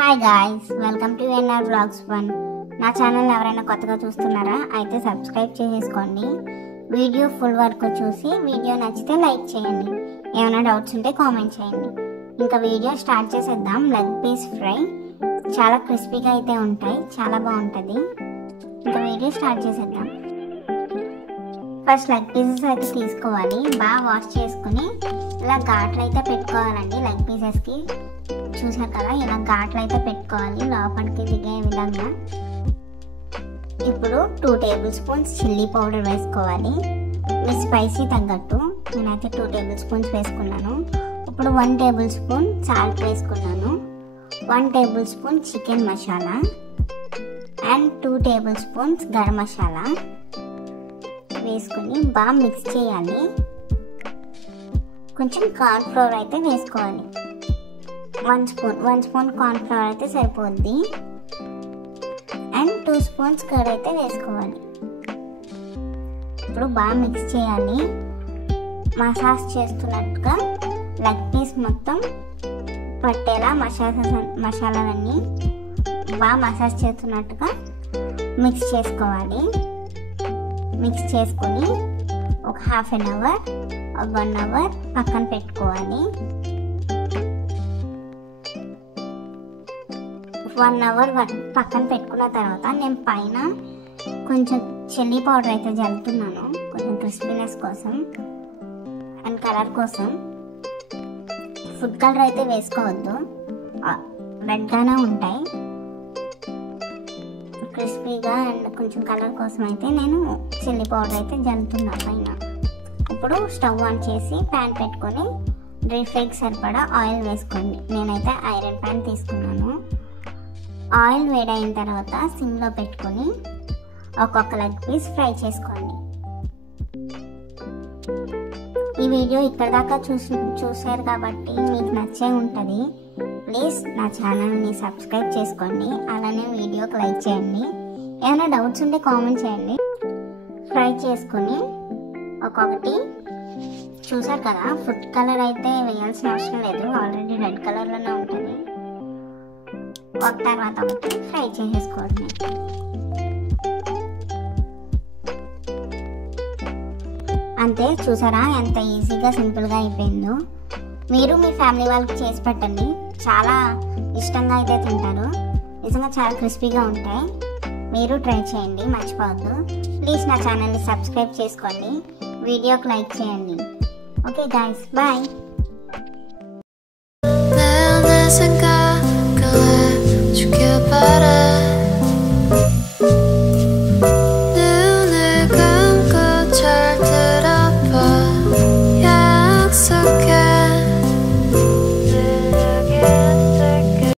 Hi guys, welcome to NR vlogs 1. నా channel ఎవరైనా కొత్తగా చూస్తున్నారా అయితే సబ్స్క్రైబ్ చేసేసుకోండి. వీడియో ఫుల్ వరకు చూసి వీడియో నచ్చితే లైక్ చేయండి. ఏమైనా డౌట్స్ ఉంటే కామెంట్ చేయండి. ఇంకా వీడియో స్టార్ట్ చేసేద్దాం. లెగ్ పీస్ ఫ్రై చాలా క్రిస్పీగా అయితే ఉంటాయి, చాలా బాగుంటుంది. ఇంకా వీడియో స్టార్ట్ చేసేద్దాం. ఫస్ట్ లెగ్ పీసెస్ అయితే తీసుకోవాలి, బాగా వాష్ చేసుకుని ఇలా ఘాట్లు అయితే పెట్టుకోవాలండి. లెగ్ పీసెస్కి చూసారు కదా, ఇలా ఘాట్లు అయితే పెట్టుకోవాలి లోపలికి దిగే విధంగా. ఇప్పుడు 2 టేబుల్ స్పూన్స్ చిల్లీ పౌడర్ వేసుకోవాలి, మీ స్పైసీ తగ్గట్టు. నేనైతే 2 టేబుల్ స్పూన్స్ వేసుకున్నాను. ఇప్పుడు 1 టేబుల్ స్పూన్ సాల్ట్ వేసుకున్నాను, 1 table spoon chicken masala and 2 table spoons garam masala వేసుకుని బాగా మిక్స్ చేయాలి. కొంచెం కార్న్ ఫ్లోర్ అయితే వేసుకోవాలి, 1 స్పూన్ కార్న్ ఫ్లోర్ అయితే సరిపోద్ది. అండ్ 2 స్పూన్స్ కర్డ్ అయితే వేసుకోవాలి. ఇప్పుడు బాగా మిక్స్ చేయాలి. మసాజ్ చేస్తున్నట్టుగా లెగ్ పీస్ మొత్తం పట్టేలా మసాలాలన్నీ బాగా మసాజ్ చేస్తున్నట్టుగా మిక్స్ చేసుకోవాలి. మిక్స్ చేసుకొని ఒక ½ an hour 1 hour పక్కన పెట్టుకోవాలి. 1 hour పక్కన పెట్టుకున్న తర్వాత నేను పైన కొంచెం చిల్లీ పౌడర్ అయితే జల్లుతున్నాను, కొంచెం క్రిస్పీనెస్ కోసం అండ్ కలర్ కోసం. ఫుడ్ కలర్ అయితే వేసుకోవద్దు, రెడ్గానే ఉంటాయి. క్రిస్పీగా అండ్ కొంచెం కలర్ కోసం అయితే నేను చిల్లీ పౌడర్ అయితే జల్లుతున్నా పైన. ఇప్పుడు స్టవ్ ఆన్ చేసి ప్యాన్ పెట్టుకొని డీప్ ఫ్రైకి సరిపడా ఆయిల్ వేసుకోండి. నేనైతే ఐరన్ ప్యాన్ తీసుకున్నాను. ఆయిల్ వేడైన తర్వాత సిమ్లో పెట్టుకొని ఒక్కొక్క లెగ్ పీస్ ఫ్రై చేసుకోండి. ఈ వీడియో ఇక్కడ దాకా చూసారు కాబట్టి మీకు నచ్చే ఉంటుంది. ప్లీజ్ నా ఛానల్ని సబ్స్క్రైబ్ చేసుకోండి, అలానే వీడియోకి లైక్ చేయండి. ఏమైనా డౌట్స్ ఉంటే కామెంట్ చేయండి. ఫ్రై చేసుకొని ఒక్కొక్కటి చూసారు కదా, ఫుడ్ కలర్ అయితే వేయాల్సిన అవసరం లేదు, ఆల్రెడీ రెడ్ కలర్లోనే ఉంటుంది. ఒక తర్వాత ఒకటి ఫ్రై చేసేసుకోండి. అంతే, చూసారా ఎంత ఈజీగా సింపుల్గా అయిపోయిందో. మీరు మీ ఫ్యామిలీ వాళ్ళకి చేసి పెట్టండి, చాలా ఇష్టంగా అయితే తింటారు. నిజంగా చాలా క్రిస్పీగా ఉంటాయి. మీరు ట్రై చేయండి, మర్చిపోవద్దు. ప్లీజ్ నా ఛానల్ని సబ్స్క్రైబ్ చేసుకోండి, వీడియోకి లైక్ చేయండి. Okay guys, bye.